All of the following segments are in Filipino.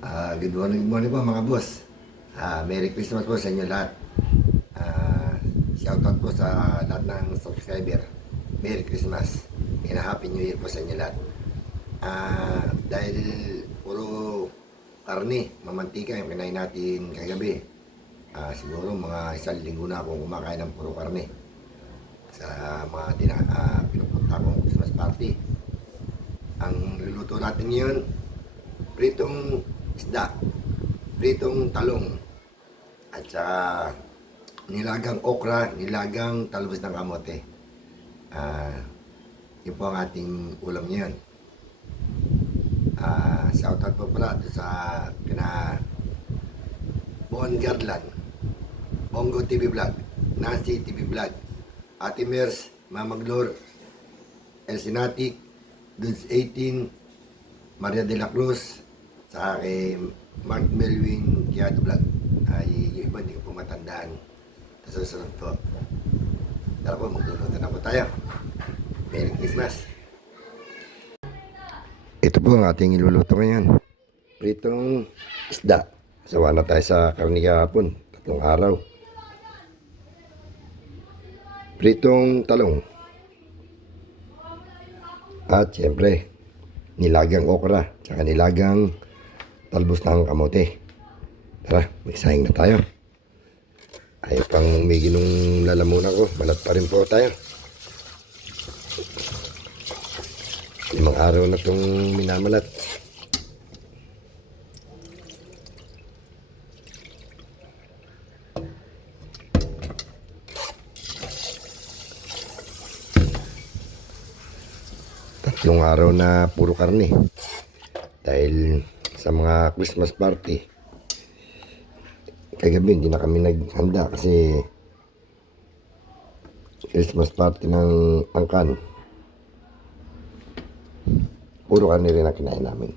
Good morning po mga boss. Merry Christmas po sa inyo lahat. Shoutout po sa lahat ng subscriber. Merry Christmas and a Happy New Year po sa inyo lahat. Dahil puro karne, mamantika yung kinain natin kagabi. Siguro mga isang linggo na akong kumakain ng puro karne. Sa mga pinupunta kong Christmas party. Ang luluto natin ngayon, pritong isda, pritong talong, at saka nilagang okra, nilagang talbos ng kamote. Yun po ang ating ulam ngayon. Shoutout po pala sa kina Bon Garland, Bongo TV Vlog, Nancy TV Vlog, Ate Mers, Mama Glor, El Sinatic, Dudes 18, Maria de la Cruz, sa kay Mark Melvin Kiado Vlog. Yung iba hindi ko po matandaan. Susunod po. Tara po, magluluto na po tayo. Merry Christmas. Ito po ang ating iluluto ngayon. Pritong isda. Sawa na tayo sa karne kahapon. 3 araw. Pritong talong. At siyempre, nilagang okra. Tsaka nilagang talbos ng kamote. Tara, magsaing na tayo. Ay pang umigi nung lalamunan ko. Balat pa rin po tayo. 5 araw na itong minamalat. Tatlong araw na puro karne. Dahil sa mga Christmas party, kagabi hindi na kami naghanda kasi Christmas party ng angkan. Puro karne rin ang kinain namin.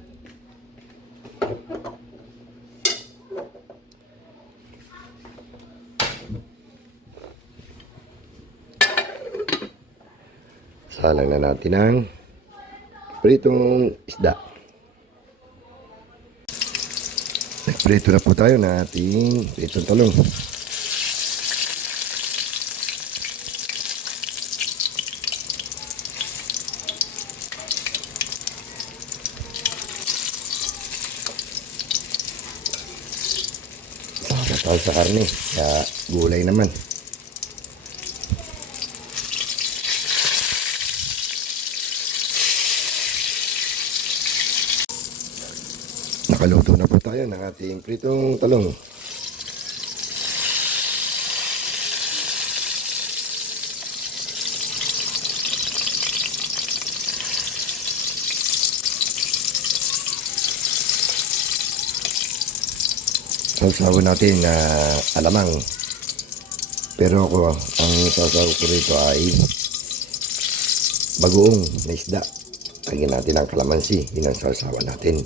Salang na natin ang pritong isda. Nagprito na po tayo na ating pritong talong. Sasaw sa karne, kaya gulay naman. Nakaluto na po tayo ng ating pritong talong. Sausawan natin na alamang. Pero ako, ang sausaw ko rito ay bagoong na isda. Lagyan natin ang kalamansi. Yun ang sausawan natin.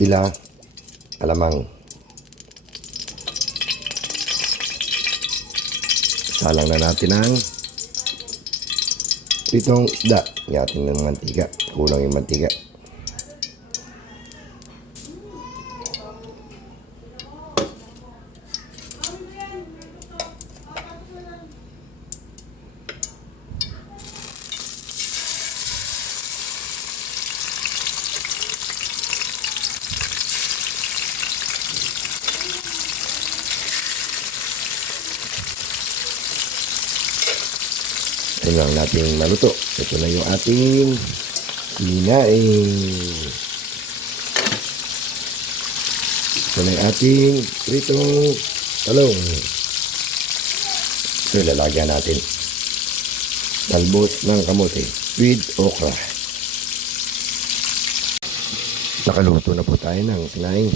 Sila alamang. Salang na natin ang pritong isda. Yatin ng mantika. Kulang yung mantika. Ito lang nating maluto. Ito na yung ating kinain. Ito na yung ating pritong talong. Ito yung lalagyan natin. Talbos ng kamote with okra. Nakaluto na po tayo ng sinaing.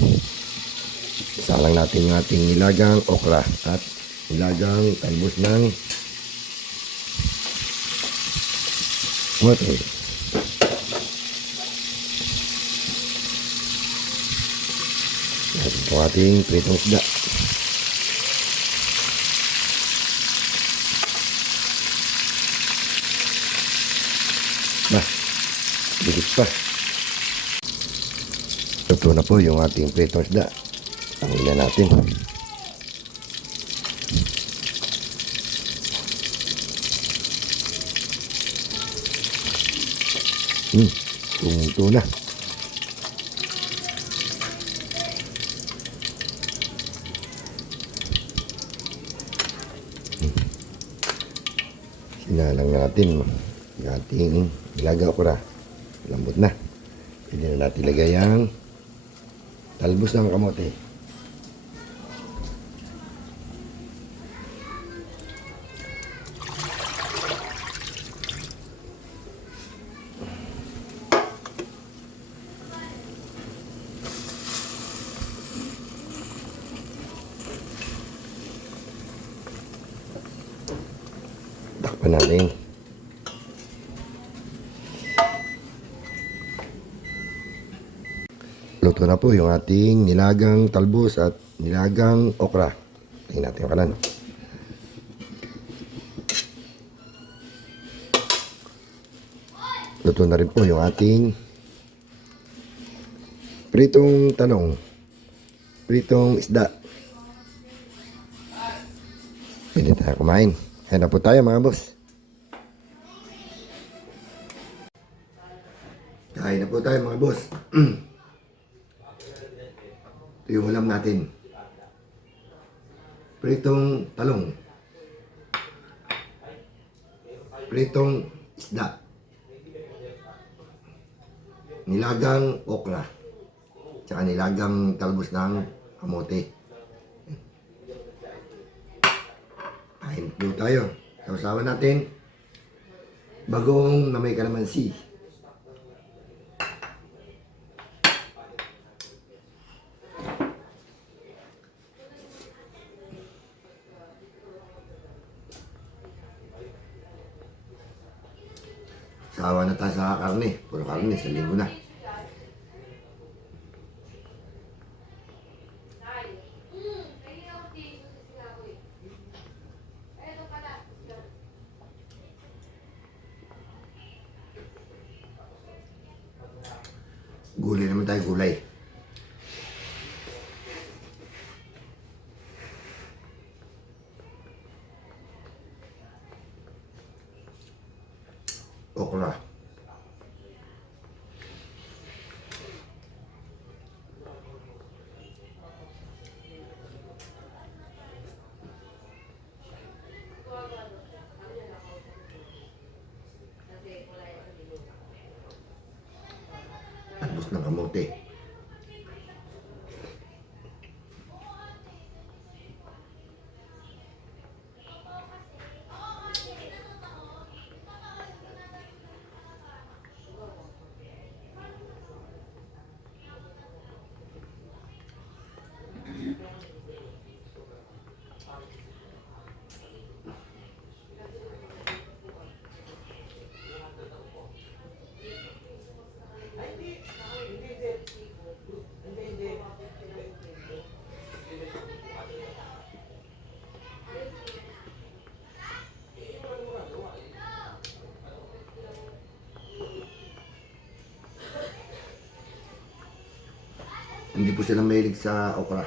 Salang natin yung ating nilagang okra at nilagang talbos ng kamote. Ito ang ating pritong isda. Nah, dikit pa. Luto na po yung ating pritong isda. Tangin na natin. Tumuto na. Sinalang natin yung ating nilaga okra. Lambot na. Pwede na natin lagay ang talbos ng kamote. Takpan natin. Luto na po yung ating nilagang talbos at nilagang okra. Tingnan natin yung kalan. Luto na rin po yung ating pritong talong. Pritong isda. Pwede tayo kumain. Kaya na po tayo mga boss. Kain na po tayo mga boss. Ito yung ulam natin. Pritong talong. Pritong isda. Nilagang okra. Tsaka nilagang talbos ng kamote. Kain po tayo. Sausawan natin. Bagong na may kalamansi. Sawa na tayo sa karne. Puro karne sa linggo na. Gulay naman tayo, gulay. Okra. Talbos ng kamote. Hindi po sila mahilig sa okra.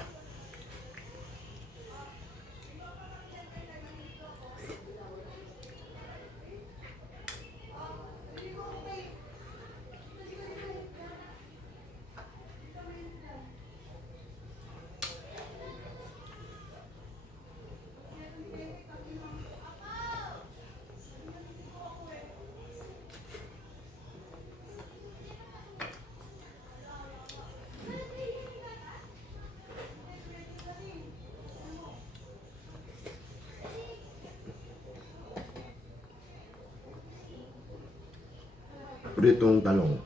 Pritong talong.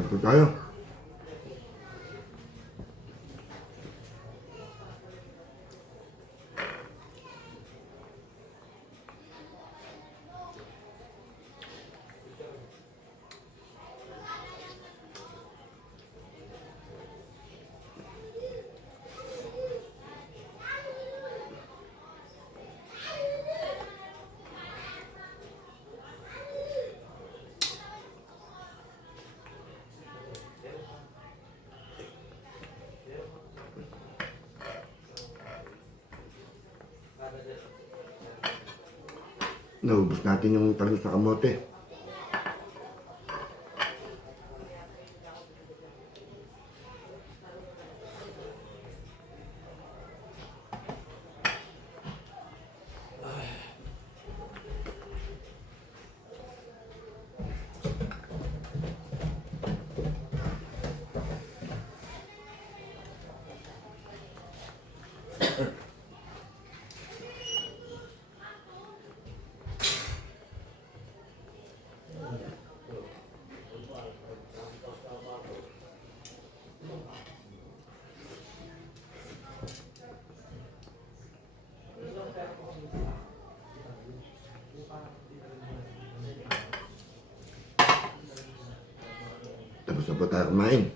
Kain po tayo. Naubos natin yung talong sa kamote. Tapos na po tayo kumain.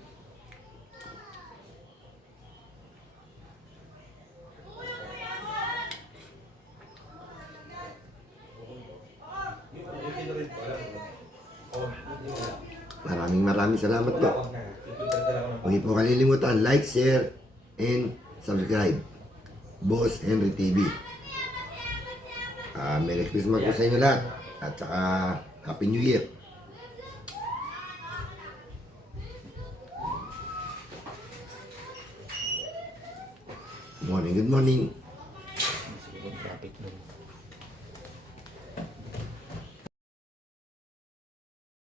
Maraming salamat po. Huwag niyo po kalilimutan, like, share, and subscribe. Boss Henry TV. Merry Christmas po sa inyo lahat. At saka Happy New Year. Good morning. Traffic doon.